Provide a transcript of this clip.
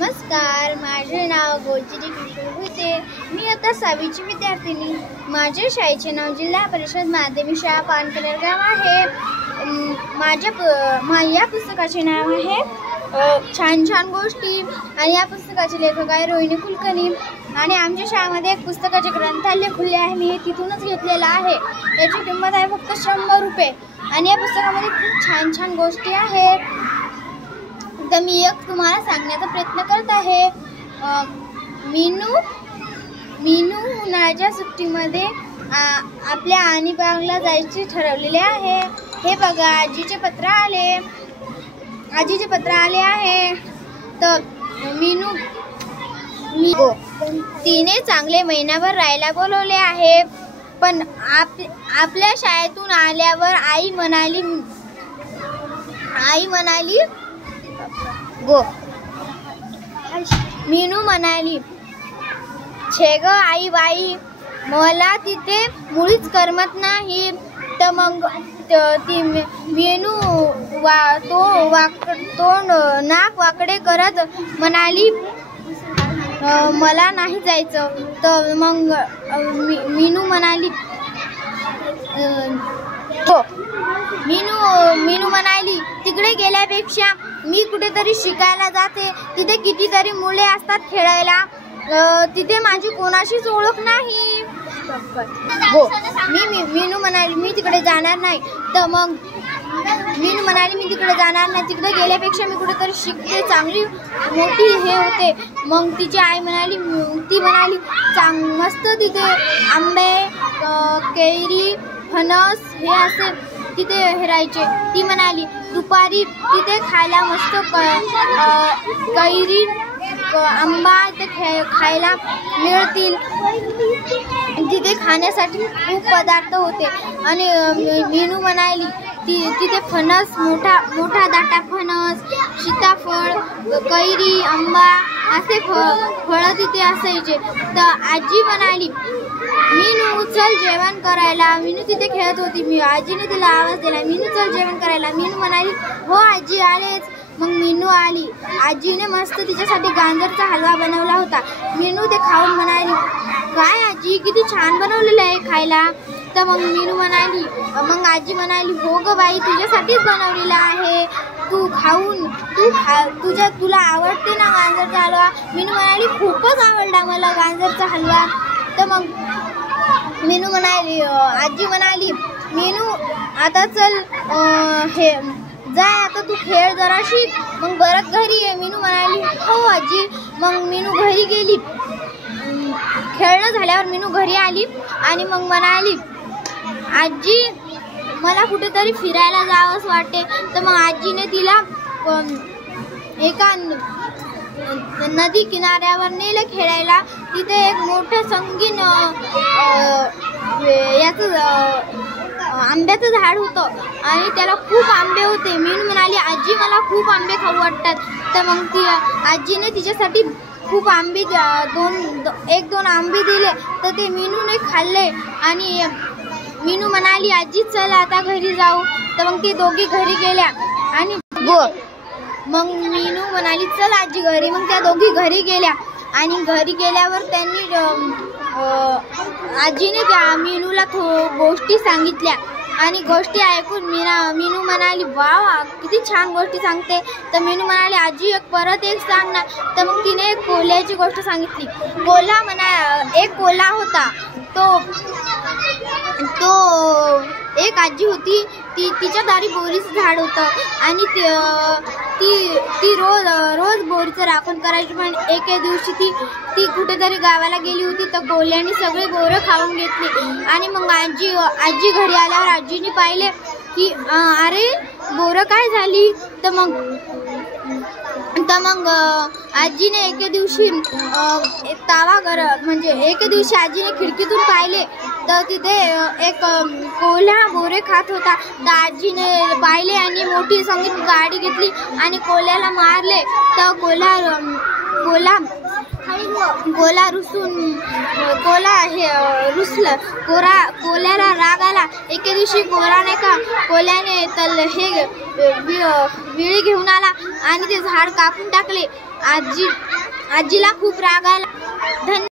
नमस्कार, माझे नाव गोचिरी किशोर भुते। मी आता 6वीची विद्यार्थिनी। माझ्या शाळेचे नाव जिल्हा परिषद माध्यमिक शाळा पानकलरगाव आहे। या पुस्तकाचे नाव आहे छान छान गोष्टी आणि या पुस्तकाचे लेखक आहे रोहिणी कुलकर्णी। आणि आमच्या शाळेमध्ये एक पुस्तकाचे ग्रंथालय खुले आहे, मी तिथूनच घेतलेलं आहे। याची किंमत आहे फक्त 100 रुपये आणि या पुस्तकामध्ये खूप छान छान गोष्टी आहेत। तर मी एक तुम्हाला सांगण्याचा प्रयत्न करत आहे। मीनू उन्हाळ्याच्या सुट्टीमध्ये आपल्या अलिबागला जायचे ठरवलेले आहे। हे बघा, आजीचे पत्र आले आहे। तर तिने चांगले महिनाभर राहायला बोलवले आहे, पण आपल्या शाळेतून आल्यावर आई म्हणाली मीनू म्हणाली, छे ग आई बाई, मला तिथे मुळीच करमत नाही। तर मग ती मीनू नाक वाकडे करत म्हणाली, मला नाही जायचं। तर मग मीनू म्हणाली मीनू म्हणाली, तिकडे गेल्यापेक्षा मी कुठेतरी शिकायला जाते। तिथे कितीतरी मुले असतात खेळायला, तिथे माझी कोणाशीच ओळख नाही। मीनू म्हणाली, मी तिकडे जाणार नाही। तर मग मीनू म्हणाली, मी तिकडे जाणार नाही, तिकडे गेल्यापेक्षा मी कुठेतरी शिकते, चांगली मोठी हे होते। मग तिची आई म्हणाली, मस्त तिथे आंबे, कैरी, फणस हे असे तिथे हे राहायचे। ती म्हणाली, दुपारी तिथे खायला मस्त कैरी, आंबा ते खायला मिळतील, तिथे खाण्यासाठी खूप पदार्थ होते। आणि मीनू म्हणाली, तिथे फणस, मोठा दाटा फणस, सीताफळ, कैरी, आंबा असे फळं तिथे असायचे। तर आजी म्हणाली, मीनू चल जेवण करायला। मीनू तिथे खेळत होती, आजीने तिला आवाज दिला, मीनू चल जेवण करायला। मीनू म्हणाली, हो आजी आलेच। मग मीनू आली, आजीने मस्त तिच्यासाठी गाजरचा हलवा बनवला होता। मीनू ते खाऊन म्हणाली, काय आजी, किती छान बनवलेलं आहे खायला। तर मग आजी म्हणाली, हो ग बाई, तुझ्यासाठीच बनवलेला आहे, तुला आवडते ना गाजरचा हलवा। मीनू म्हणाली, खूपच आवडला मला गाजरचा हलवा। तर मग आजी म्हणाली, मीनू आता चल जाय, आता तू खेळ जराशी, मग परत घरी ये। मीनू म्हणाली, हो आजी। मग मीनू घरी गेली। खेळणं झाल्यावर मीनू घरी आली आणि मग म्हणाली, आजी मला कुठेतरी फिरायला जावंच वाटते। तर मग आजीने तिला एका नदी किनाऱ्यावर नेले खेळायला। तिथे एक मोठं संगीन आंब्याचं झाड होतं आणि त्याला खूप आंबे होते। मीनू म्हणाली, आजी मला खूप आंबे खाऊ वाटतात। तर मग आजीने तिच्यासाठी खूप आंबे 1-2 आंबे दिले। तर ते मीनूने खाल्ले आणि मीनू म्हणाली, आजी चल आता घरी जाऊ। तर मग ते दोघी घरी गेल्या आणि मग मीनू म्हणाली, चल आजी घरी। मग त्या दोघी घरी गेल्या आणि घरी गेल्यावर त्यांनी आजीने त्या मीनूला गोष्टी सांगितल्या आणि गोष्टी ऐकून मीनू म्हणाली, वा किती छान गोष्टी सांगते। तर मीनू म्हणाली, आजी परत एक सांग ना। तर मग तिने एक कोल्ह्याची गोष्ट सांगितली। एक कोल्हा होता, तो एक आजी होती, तिच्या दारी बोरीचं झाड होतं आणि ती रोज बोरीचं राखण करायची। पण एके दिवशी ती कुठेतरी गावाला गेली होती, तर कोल्ह्याने सगळे बोरं खाऊन घेतली। आणि मग आजी घरी आल्यावर आजीने पाहिले की अरे बोरं काय झाली। तर मग आजीने एके दिवशी आजीने खिडकीतून पाहिले, तर तिथे एक कोल्हा बोरे खात होता। तर आजीने पाहिले आणि मोठी संगीत गाडी घेतली आणि कोल्ह्याला मारले। तर कोल्ह्याला राग आला। एके दिवशी कोल्ह्याने विळी घेऊन आला आणि ते झाड कापून टाकले। आजीला खूप राग आला. धन्यवाद.